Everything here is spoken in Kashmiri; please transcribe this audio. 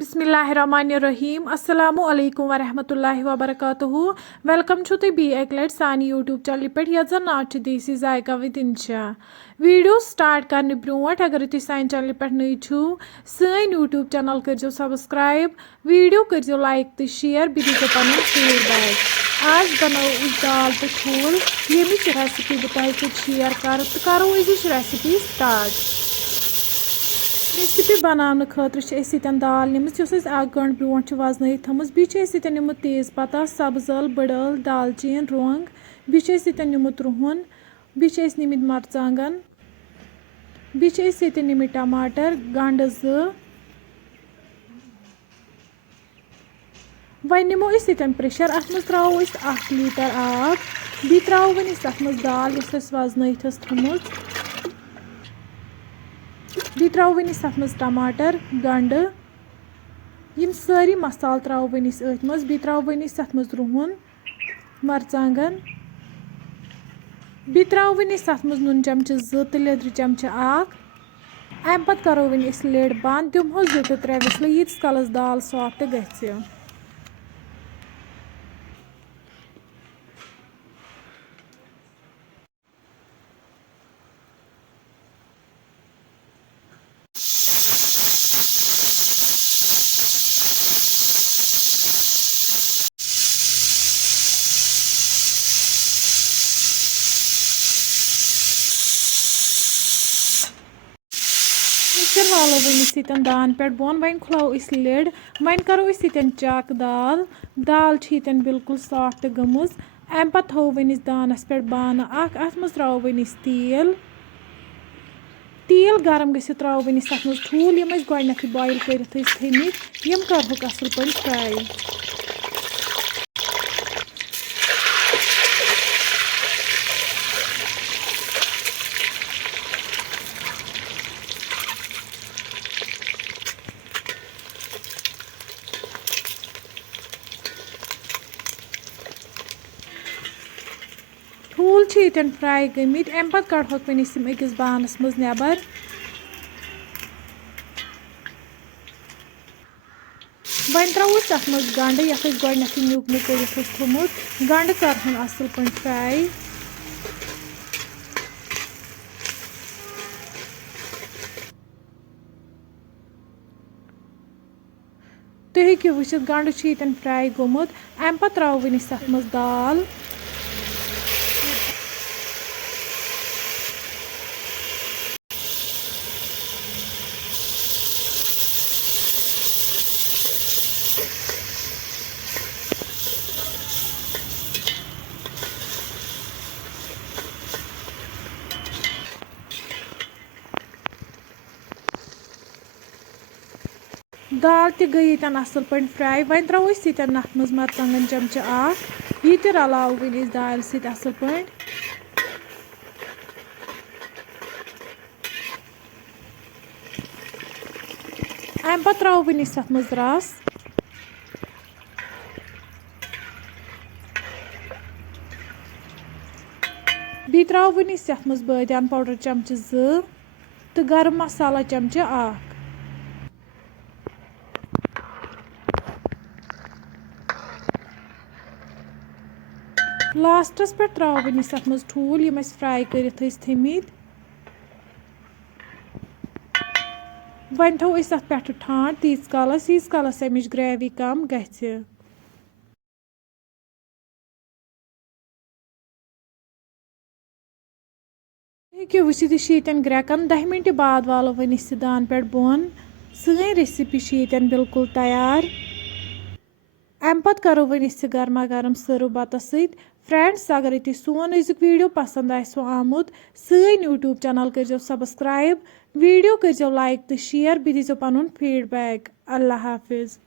बिस्मिल्लाहिर्रहमानिर्रहीम अस्सलामु अलैकुम वरहमतुल्लाहि वबरकातुहू वेलकम छु तुम बी एक लट सानी यूट्यूब चैनल पे यत जन नाव देसी जायका विद इंशा वीडियो स्टार्ट करने ब्रोट अगर तुम सान चैनल पे नई छो सन यूट्यूब चैनल करो सब्सक्राइब वीडियो करो लाइक तो शेयर बी दीजो पन फीडबैक आज बनाओ दाल तो ठूल यमिच रेसिपी बह तुम शेयर कर तो करो अजिच रेसिपी स्टार्ट रेसिपी बनाने खतर दाल निम्स गंट ब्रोट वजन थम्स बी निमुत तेज पत्ता सब्ज ٲl बड़ ٲl दालचीन रोंग बी निमुत रुहन बी निमित मरचांगन बी निमित टमाटर गंड वन निमो प्रेशर अत मज त्रो 1 लीटर आब बी त्रो वन अत मज दाल वजन थमुत बी त्रो वन अत मज टमाटर गंड यम सारी मसाल त्रो वन अथ मज बी त्रो वन अत मज रुहन मरचांगन बी त्रो वन अत मज नून चमच 2 तो लेदर चमच 1 अम पत करो वन लिड बंद दिमहो 2 to 3 विसल यीस कलस दाल सॉफ्ट गछि वालो वन दान पे बोन वन खुलाओ लिड वन करो चक दाल बिल्कुल सॉफ्ट गमज अम पे थो वन दानस पे बान अत मज त्रो वन तेल गरम गि त्रो वन अत मज ठूल यम गोडनेथ बॉयल कर थमित यम करहुक असल पे फ्राई ठूल फ्राई गमित अम पे कड़ोक वन अकिस बानस मज नबर वन त्रोस अत मज गंड ये गोडनेथ न्यूक कर थोमुत गंड करहन असल पे फ्राई तुम हेकि वुचित गंड फ्राई गोमुत अम पे त्रो वन अत मज दाल दाल त गई असल पे फ्राई वन त्रो अत मज मरचांगन चमच 1 यह रलाव वन दाल असल पे अम पे त्रो वन अत मज रस बी त्रो वन अत मज बादाम पाउडर चमच 2 तो गरम मसाला चमच 1 लास्टस पे त्रो वन अत मज ठूल यम फ्राई कर थमित वन थो अत पे ठांड तीस कालस अमिच ग्रेवी कम गि हेकि वुचित ग्रेकन 10 मिनट बाद वालो वन दान पे बोन सन रेसिपी बिल्कुल तैयार अम पत करो वन गर्मा गर्म सर्व बतस फ्रेंड्स अगर तुम सोन अजुक वीडियो पसंद आसो आमुत सन यूट्यूब चैनल करो सब्सक्राइब वीडियो करो लाइक तो शेयर बी दीजो पन फीडबैक अल्लाह हाफिज।